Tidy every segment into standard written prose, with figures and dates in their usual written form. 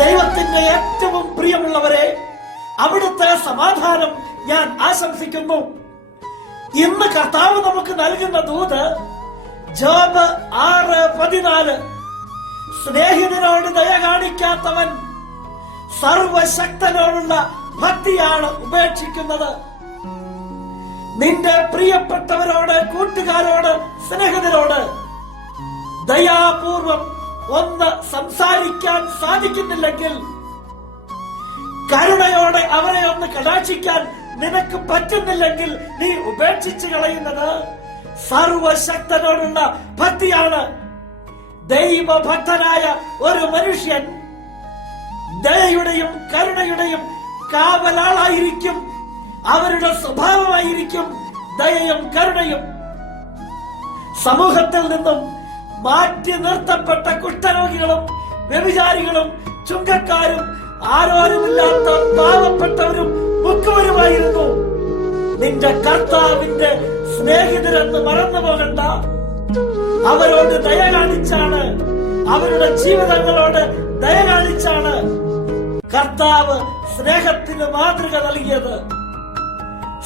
ദൈവത്തിന്റെ ഏറ്റവും പ്രിയമുള്ളവരെ, അവിടുത്തെ സമാധാനം ഞാൻ ആശംസിക്കുന്നു. ഇന്ന് കർത്താവ് നമുക്ക് നൽകുന്ന ദൂത് ജോബ് 6:14. സ്നേഹിതനോട് ദയ കാണിക്കാത്തവൻ സർവശക്തനോടുള്ള ഭക്തിയാണ് ഉപേക്ഷിക്കുന്നത്. നിന്റെ പ്രിയപ്പെട്ടവരോട്, കൂട്ടുകാരോട്, സ്നേഹിതരോട് ദയാപൂർവം ഒന്ന് സംസാരിക്കാൻ സാധിക്കുന്നില്ലെങ്കിൽ, കരുണയോടെ അവരെ ഒന്ന് കടാക്ഷിക്കാൻ നിനക്ക് പറ്റുന്നില്ലെങ്കിൽ, നീ ഉപേക്ഷിച്ചു കളയുന്നത് സർവശക്തനോടുള്ള ഭക്തിയാണ്. ദൈവഭക്തനായ ഒരു മനുഷ്യൻ ദയയുടെയും കരുണയുടെയും കാവലാളായിരിക്കും. അവരുടെ സ്വഭാവമായിരിക്കും ദയയും കരുണയും. സമൂഹത്തിൽ നിന്നും മാറ്റി നിർത്തപ്പെട്ട കുഷ്ഠരോഗികളും വ്യഭിചാരികളും ചുങ്കക്കാരും ആരോരുമില്ലാത്ത പാവപ്പെട്ടവരും മുക്കുവരുമായിരുന്നു. നിന്റെ കർത്താവിന്റെ സ്നേഹിതരെന്ന് മറന്നു പോകണ്ട. അവരോട് ദയ കാണിച്ചാണ്, അവരുടെ ജീവിതങ്ങളോട് ദയ കാണിച്ചാണ് കർത്താവ് സ്നേഹത്തിന് മാതൃക നൽകിയത്.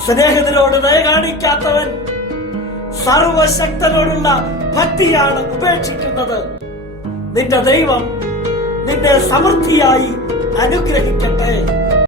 സ്നേഹിതരോട് ദയ കാണിക്കാത്തവൻ സർവശക്തനോടുള്ള ഭക്തിയാണ് ഉപേക്ഷിക്കുന്നത്. നിന്റെ ദൈവം നിന്നെ സമൃദ്ധിയായി അനുഗ്രഹിക്കട്ടെ.